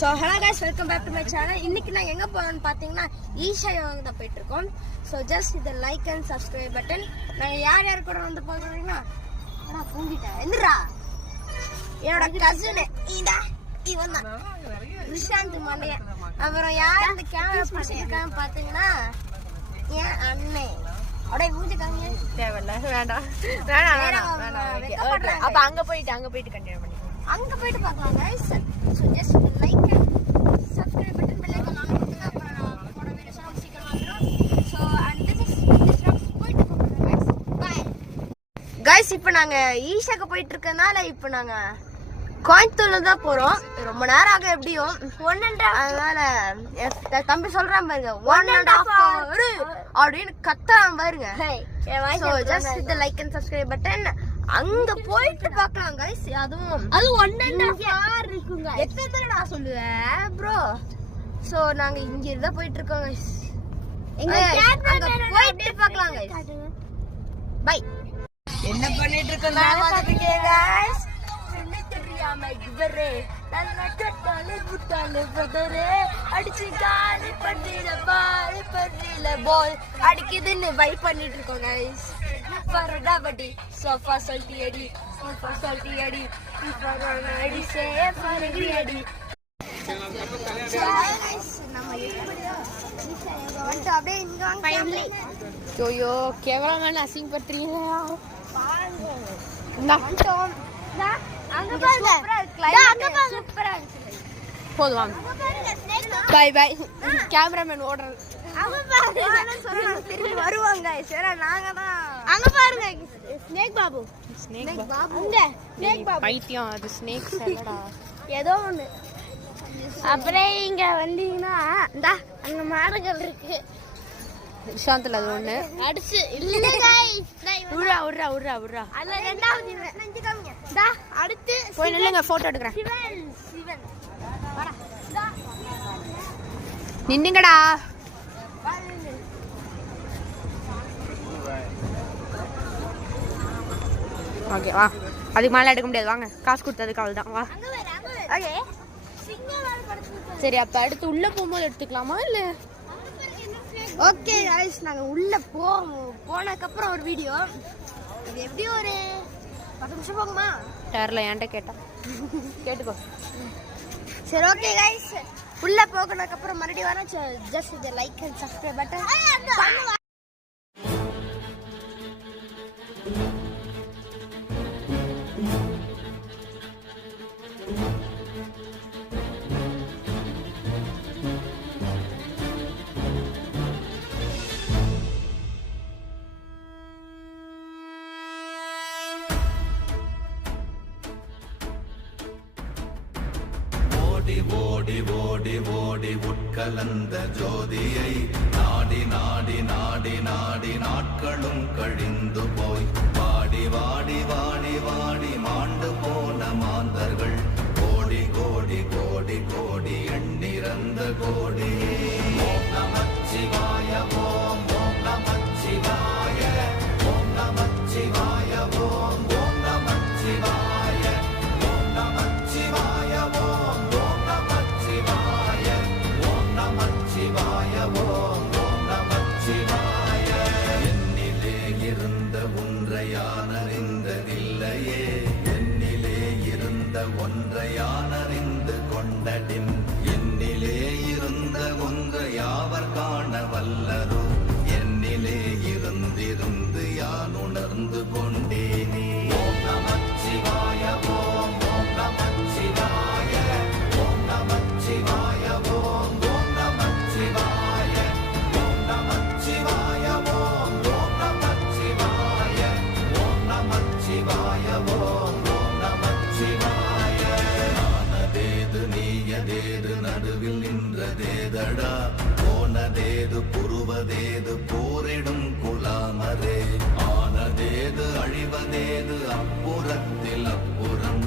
So hello guys, welcome back to my channel. இன்னைக்கு நான் எங்கே போகிறோம்னு பார்த்தீங்கன்னா ஈஷா யோகா தான் போயிட்டுருக்கோம். ஸோ ஜஸ்ட் இதை லைக் அண்ட் சப்ஸ்கிரைப் பட்டன். நாங்கள் யார் யார் கூட வந்து போகிறோம்னா, நான் தூங்கிட்டேன் எந்திரா, என்னோட கசினு இவன் தான் விஷாந்த் மண்டையன். அப்புறம் யார் இந்த கேமரா பிடிச்சிருக்கான்னு பார்த்தீங்கன்னா என் அண்ணே. அப்படியே மூஞ்சி காமிங்க. தேவையில்ல, வேண்டாம் வேணாம் வேணாம் வேணாம். அப்போ அங்கே போயிட்டு கண்டினியூ பண்ணிக்கலாம். அங்கே போயிட்டு பார்க்கலாம் guys. So just like and subscribe button bell icon on பண்ணுங்க. அப்புறம் நான் போட வீடியோஸ் சீக்கிரம் வந்துடும். ஸோ அண்ட் போயிட்டு போகிறோம் கைஸ். Bye guys. இப்போ நாங்கள் ஈஷாக்கு போயிட்டு இருக்கனால இப்போ நாங்கள் கோயம்புத்தூர்ல தான் போறோம். ரொம்ப நேரம் ஆகும், எப்படியும் 1.5 அதனால தம்பி சொல்றான் பாருங்க 1.5 hour அப்படின்னு கத்துறான் பாருங்க. ஸோ ஜஸ்ட் இந்த லைக் அண்ட் சப்ஸ்கிரைப் பட்டன். அங்க போயிட்டு பார்க்கலாம் கைஸ். அதுவும் அது 1.5 hour இருக்குங்க. எத்தனை தடவை நான் சொல்லுவேன் ப்ரோ. ஸோ நாங்க இங்க இருந்தா போயிட்டு இருக்கோம் கைஸ். அங்க போயிட்டு பார்க்கலாம் கைஸ். பை. என்ன பண்ணிட்டு இருக்கோம் கைஸ்? அடிக்குதுன்னு வை பண்ணிட்டு இருக்கோம் கைஸ். பரடாபடி சோஃபா சொல்ட்டி அடி, சோஃபா சொல்ட்டி அடி, அடி சேஃப் அடி அடி. அப்படியே இங்க வாங்க. ஐயோ கேவலமான அசிங்கப்படுத்துறீங்களா? போதும் வாங்க. By by. கேமராமேன் ஓடுறது. திரும்பி வருவாங்க. சரி நாங்க தான் அங்க பாருங்க. Snake Babu. Snake Babu. Snake Babu பைத்தியம். அது ஸ்னேக் இல்லடா, ஏதோ ஒண்ணு. அப்புறம் இங்க வந்தீங்கன்னா இந்தா அங்க மாடுகள் இருக்கு. விஷாந்தில் அது ஒண்ணு அடிச்சு இல்ல கைஸ். உர்ரா உர்ரா உர்ரா உர்ரா. அதுல ரெண்டாவது நெஞ்சு காமிங்க. டா அடுத்து போய் நில்லுங்க, போட்டோ எடுக்கறேன். சிவன் வாடா. டா நின்னுங்கடா. ஓகே வா. அதுக்கு மேல எடுக்க முடியாது, வாங்க. காசு கொடுத்ததுக்கு அவ்வளவுதான், வா. ஓகே. சரி, அப்ப அடுத்து உள்ள போகும்போது எடுத்துக்கலாமா இல்ல? ஓகே गाइस, நாங்க உள்ள போனதுக்கு அப்புறம் ஒரு வீடியோ. இது எப்படி ஒரு 10 நிமிஷம் போகுமா? தெரியல, என்கிட்ட கேட்டா. கேட்டுக்கோ. சரி ஓகே गाइस, உள்ள போனதுக்கு அப்புறம் மறுபடியும் வரேன். ஜஸ்ட் இந்த லைக் அண்ட் சப்ஸ்கிரைப் பட்டன் பண்ணுங்க. ஓடி ஓடி ஓடி உட்கலந்த ஜோதியை நாடி நாடி நாடி நாடி நாட்களும் கழிந்து போய் வாடி வாடி வாடி வாடி மாண்டு போன மாந்தர்கள் கோடி கோடி கோடி கோடி எண்ணிறந்த கோடி. ஓம் நமச்சிவாய ஓம் ஓம் நமச்சிவாய ஓம் நமச்சிவாய ஓம் ஓம் நமச்சிவாய ஓம் நமச்சிவாய ஓம் ஓம் நமச்சிவாய ஓம் நமச்சிவாய ஓம் ஓம் நமச்சிவாய. என்னிலே இருந்த ஒன்றை யான் அறிந்ததில்லையே, என்னிலே இருந்த ஒன்றை யான் அறிந்து கொண்டடின், என்னிலே இருந்த ஒன்றை யாவர் காண வல்லரோ, என்னிலே இருந்திருந்து யான் உணர்ந்து கொண்டேனே. ஓம் நமச்சிவாய ஓம் ஓம் நமச்சிவாய ஓம் நமச்சிவாய ஓம் ஓம் நமச்சிவாய ஓம் நமச்சிவாய ஓம் ஓம் நமச்சிவாய ஓம் நமச்சிவாய ஓம் ஓம் நமச்சிவாய. நானதேது நீயதேது நடுவில் நின்றதேதடா, போனதேது புருவதேது போரிடும் குலாமரே, ஆனதேது அழிவதேது அப்புறத்தில் அப்புறம்,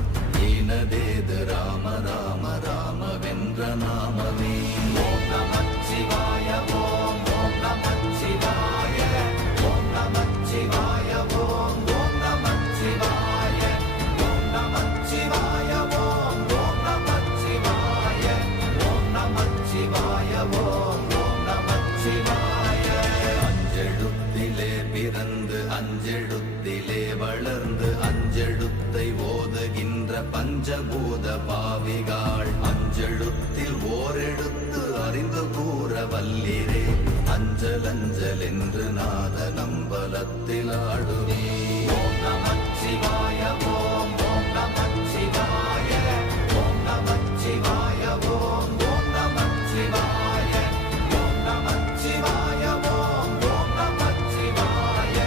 ஈனதேது ராம ராம ராம வென்ற நாமமே. ஓம் நமச்சிவாய ஓம் ஓம் நமச்சிவாய ஓம் நமச்சிவாய ஓம் ஓம் நமச்சிவாய ஓம் நமச்சிவாய ஓம் ஓம் நமச்சிவாய பஞ்சபூத பாவிகாள் அஞ்செழுத்தில் ஓரெழுத்து அறிந்து கூற வல்லிரே அஞ்சல் அஞ்சல் என்று நாத நம்பலத்தில் ஆடுவே ஓம் நமச்சிவாய ஓம் ஓம் நமச்சிவாய ஓம் நமச்சிவாய ஓம் ஓம் நமச்சிவாய ஓம் நமச்சிவாய ஓம் ஓம் நமச்சிவாய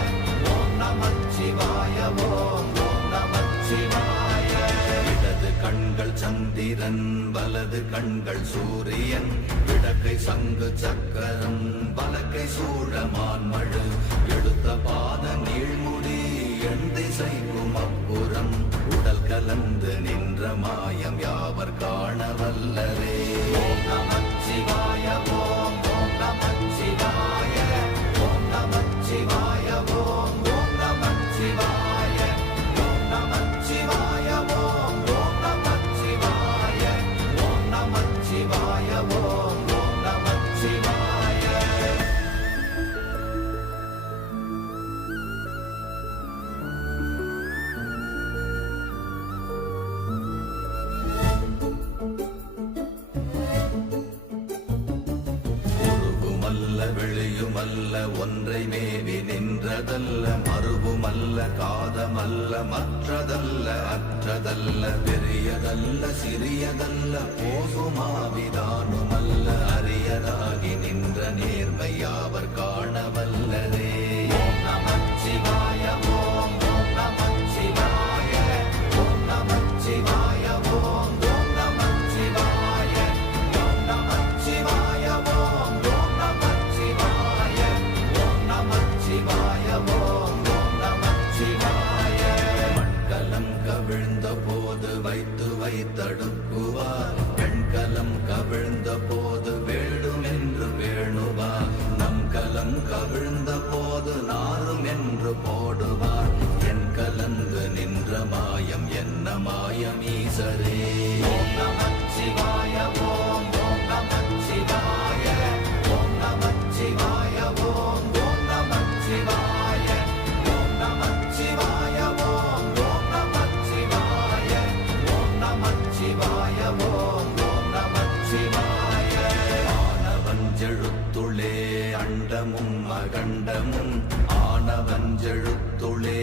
ஓம் நமச்சிவாய ஓம் ஓம் நமச்சிவாய இடது கண்கள் சந்திரன் வலது கண்கள் சூரியன் விடக்கை சங்கு சக்கரம் வலக்கை சூழமான்மழு எடுத்த பாத நீழ்முடி எண் திசைக்கும் அப்புறம் உடல் கலந்து நின்ற மாயம் யாவர் காண வல்லரே ஓம் நமச்சிவாய ஓம் ஓம் நமச்சிவாய ஓம் நமச்சிவாய ஓம் ஓம் நமச்சிவாய ஓம் நமச்சிவாய ஓம் ஓம் நமச்சிவாய ஓம் நமச்சிவாய ஓம் ஓம் நமச்சிவாய உருவுமல்ல வெளியுமல்ல ஒன்றை மேவி நின்றதல்ல மறுவுமல்ல காதமல்ல மற்றதல்ல அற்றதல்ல பெரியதல்ல சிறியதல்ல போகுமாவிதானுமல்ல அரியதாகி நின்ற நேர்மையாவர் காண வல்லரே ஓம் நமச்சிவாய ஓம் ஓம் நமச்சிவாய ஓம் நமச்சிவாய ஓம் ஓம் நமச்சிவாய ஓம் நமச்சிவாய ஓம் ஓம் நமச்சிவாய ஓம் நமச்சிவாய ஓம் ஓம் நமச்சிவாய மண்கலம் கவிழ்ந்த போது வைத்து வைத்தடுக்குவார் பெண்கலம் கவிழ்ந்த போது வேடும் என்று வேணுவார் நம் கலம் கவிழ்ந்த போது நாரும் என்று போடுவார் என் கலந்து நின்ற மாயம் என்ன மாயம் ஈசரே ஓம் நமச்சிவாய ஓம் ஓம் நமச்சிவாய ஓம் நமச்சிவாய ஓம் ஓம் நமச்சிவாய ஓம் நமச்சிவாய ஓம் ஓம் நமச்சிவாய ஓம் நமச்சிவாய ஓம் ஓம் நமச்சிவாய ஆனவஞ்செழுத்துளே அண்டமும் அகண்டமும் ஆனவஞ்செழுத்துளே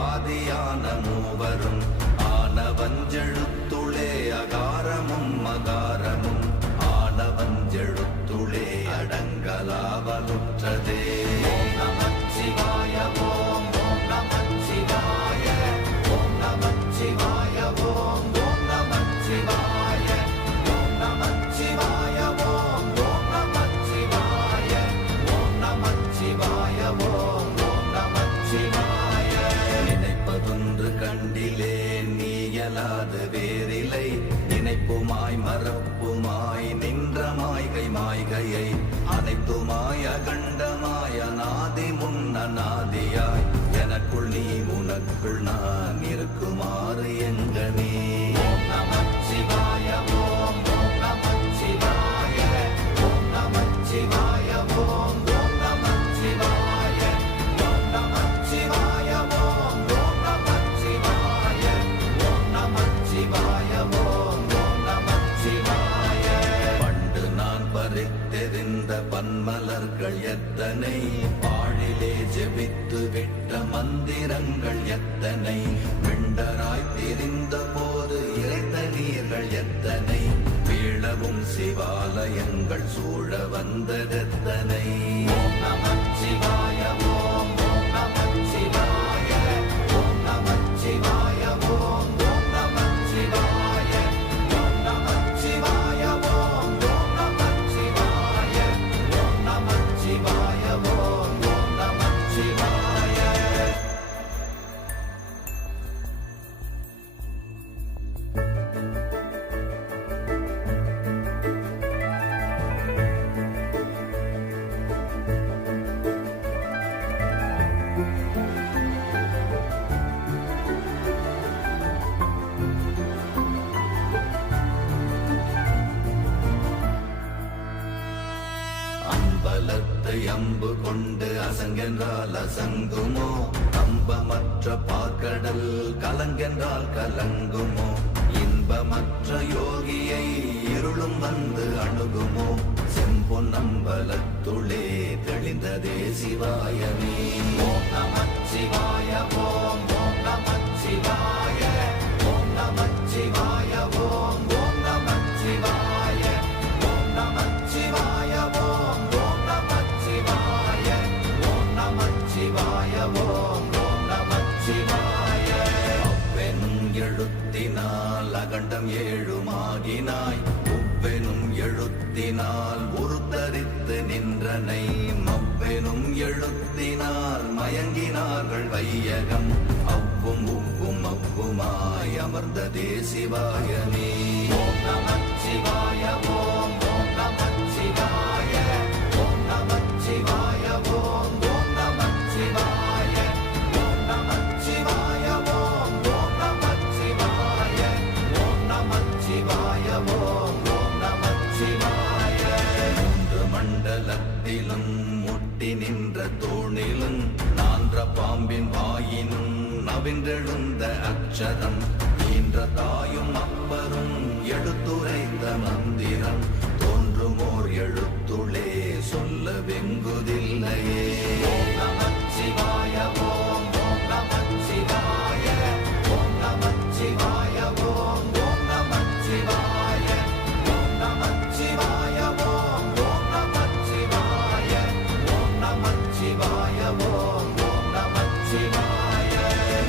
ஆதியான மூவரும் ஆனவஞ்செழுத்துளே அகாரமும் மகாரமும் ஆனவஞ்செழுத்துளே அடங்கலாவலுற்றதே ஓம் நமச்சிவாய ஓம் ஓம் நமச்சிவாய ஓம் நமச்சிவாய ஓம் ஓம் நமச்சிவாய ஓம் நமச்சிவாய ஓம் ஓம் நமச்சிவாய ஓம் நமச்சிவாய ஓம் ஓம் நமச்சிவாய நினைப்பதொன்று கண்டிலே நீயலாது வேறில்லை நினைப்புமாய் மறப்புமாய் நின்ற மாய்கை மாய்கையை அனைத்துமாய் அகண்டமாய் அநாதி முன்னநாதியாய் எனக்குள் நீ உனக்குள் நான் இருக்குமாறு எங்கனே ஓம் நமச்சிவாய ஓம் ஓம் நமச்சிவாய ஓம் நமச்சிவாய ஓம் ஓம் நமச்சிவாய ஓம் நமச்சிவாய ஓம் ஓம் நமச்சிவாய ஓம் நமச்சிவாய ஓம் ஓம் நமச்சிவாய பண்டு நான் பறித்தெறிந்த பன்மலர்கள் எத்தனை பாழிலே ஜெபித்து விட்ட மந்திரங்கள் எத்தனை விண்டராய் திரிந்த போது இறைத்த நீர்கள் எத்தனை வீழவும் சிவாலயங்கள் சூழ வந்ததெத்தனை ஓம் நமச்சிவாய ஓம் ஓம் நமச்சிவாய ஓம் நமச்சிவாய ஓம் ஓம் நமச்சிவாய ஓம் நமச்சிவாய ஓம் ஓம் நமச்சிவாய ஓம் நமச்சிவாய ஓம் ஓம் நமச்சிவாய அம்பலத்தை அம்பு கொண்டு அசங்கென்றால் அசங்குமோ கம்பமற்ற பார்க்கடல் கலங்கென்றால் கலங்குமோ இன்பமற்ற யோகியை இருளும் வந்து அணுகுமோ செம்பொன்னம்பலத்துளே தெளிந்ததே சிவாயமே ஓம் நமச்சிவாய ஓம் ஓம் நமச்சிவாய ஓம் நமச்சிவாய ஓம் ஓம் நமச்சிவாய ஓம் நமச்சிவாய ஓம் ஓம் நமச்சிவாய ஓம் நமச்சிவாய ஓம் ஓம் நமச்சிவாய அவ்வெனும் எழுத்தினால் அகண்டம் ஏழுமாகினாய் உவ்வெனும் எழுத்தினால் உருத்தரித்து நின்றனை மவ்வெனும் எழுத்தினால் மயங்கினார்கள் வையகம் அவ்வும் உவ்வும் அவ்வுமாய் அமர்ந்ததே சிவாயமே ஓம் நமச்சிவாய ஓம் ஓம் நமச்சிவாய ஓம் நமச்சிவாய ஓம் ஓம் நமச்சிவாய ஓம் நமச்சிவாய ஓம் ஓம் நமச்சிவாய ஓம் நமச்சிவாய ஓம் ஓம் நமச்சிவாய மூன்று மண்டலத்திலும் முட்டி நின்ற தூணிலும் நான்ற பாம்பின் வாயினும் நவின்றெழுந்த அக்ஷரம் ஈன்ற தாயும் அப்பரும் எடுத்துரைத்த மந்திரம் தோன்றுமோர் எழுத்துளே சொல்ல வெங்குதில்லையே ஓம் நமச்சிவாய ஓம் ஓம் நமச்சிவாய ஓம் நமச்சிவாய ஓம் ஓம் நமச்சிவாய ஓம் நமச்சிவாய ஓம் ஓம் நமச்சிவாய ஓம் நமச்சிவாய ஓம் ஓம் நமச்சிவாய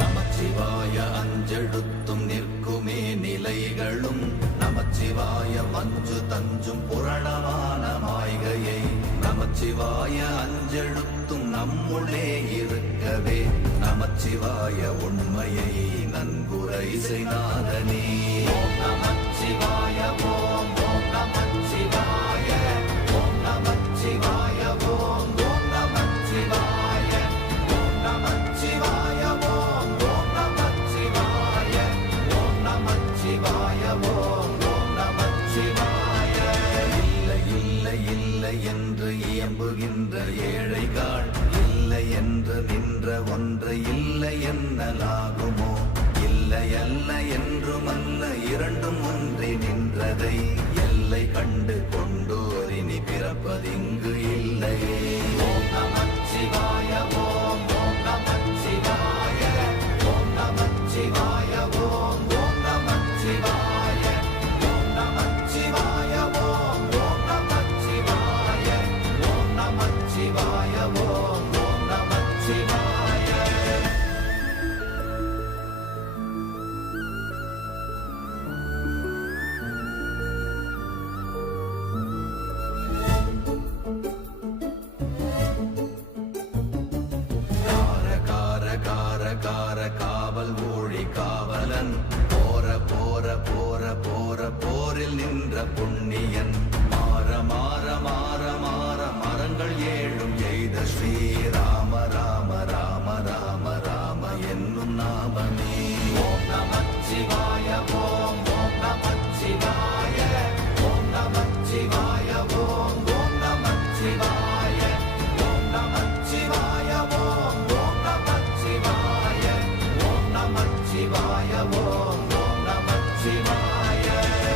நமச்சிவாய அஞ்செழுத்தும் நிற்குமே நிலைகளும் நமச்சிவாய மஞ்சு தஞ்சும் புரணமான மாய்கையை நமச்சிவாய அஞ்செழுத்தும் நம்முள்ளே இருக்கவே நமச்சிவாய உண்மையை நன்குரை செய்நாதனே ஓம் நமச்சிவாய ஓம் ஓம் நமச்சிவாய ஓம் நமச்சிவாய ஓம் ஓம் நமச்சிவாய ஓம் நமச்சிவாய ஓம் ஓம் நமச்சிவாய ஓம் நமச்சிவாய ஓம் ஓம் நமச்சிவாய இல்லை இல்லை இல்லை என்று இயம்புகின்ற ஏழைகாள் இல்லை என்று நின்ற ஒன்று இல்லை என்னலாகுமோ இல்லை அல்ல என்றுமல்ல இரண்டும் ஒன்றி நின்றதை எல்லை கண்டு கொண்டோரினி பிறப்பதிங்கு இல்லையே ஓம் நமச்சிவாய ஓம் ஓம் நமச்சிவாய ஓம் நமச்சிவாய ஓம் ஓம் நமச்சிவாய ஓம் நமச்சிவாய ஓம் ஓம் நமச்சிவாய ஓம் நமச்சிவாய ஓம் ஓம் நமச்சிவாய கார கார கார கார காவல் ஊழி காவலன் போற போற போற போற போரில் நின்ற புண்ணியன் மாற மாற மாற மாற மரங்கள் ஏழும் எய்த ஸ்ரீராம ராம ராம ராம ராம என்னும் நாமமே ஓம் நமச்சிவாய ஓம் ஓம் நமச்சிவாய ஓம் நமச்சிவாய ஓம் ஓம் நமச்சிவாய ஓம் நமச்சிவாய ஓம் ஓம் நமச்சிவாய ஓம் நமச்சிவாய ஓம் ஓம் நமச்சிவாய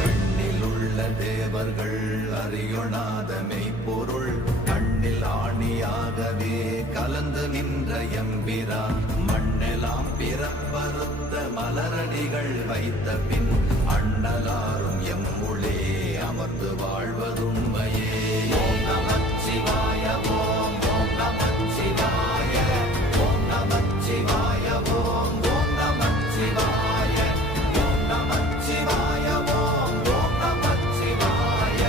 விண்ணில் உள்ள தேவர்கள் அறியொணாத மெய்ப்பொருள் கண்ணில் ஆணியாகவே கலந்து நின்ற எம்பிரான் மண்ணெலாம் பிறப்பறுத்த மலரடிகள் வைத்த பின் அண்ணலாரும் எம்முளே அமர்ந்து வாழ்வதுண்மையே ஓம் நமச்சிவாய ஓம் ஓம் நமச்சிவாய ஓம் நமச்சிவாய ஓம் ஓம் நமச்சிவாய ஓம் நமச்சிவாய ஓம் ஓம் நமச்சிவாய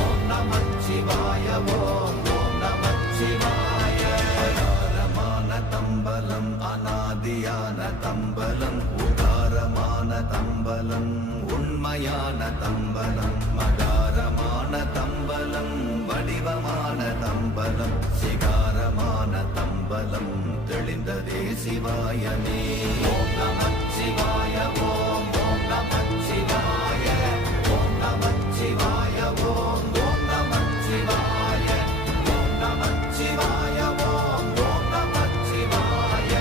ஓம் நமச்சிவாய ஓம் ஓம் நமச்சிவாய அகாரமான தம்பலம் அநாதியான தம்பலம் உகாரமான தம்பலம் உண்மையான தம்பலம் மகாரமான தம்பலம் வடிவமான தம்பலம் சிகாரமான தம்பலம் தெளிந்ததே சிவாயமே ஓம் நமச்சிவாய ஓம் ஓம் நமச்சிவாய ஓம் நமச்சிவாய ஓம் ஓம் நமச்சிவாய ஓம் நமச்சிவாய ஓம் ஓம் நமச்சிவாய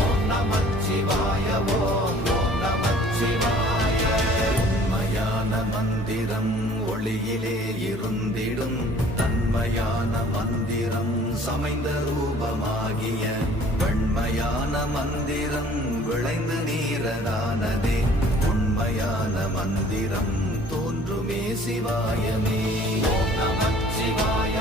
ஓம் நமச்சிவாய ஓம் ஓம் நமச்சிவாய உண்மையான மந்திரம் ஒளியிலே இருந்திடும் தன்மையான மந்திரம் சமைந்த ரூபமாகிய வெண்மையான மந்திரம் விளைந்து நீரதானதே உண்மையான மந்திரம் தோன்றுமே சிவாயமே ஓம் நமச்சிவாய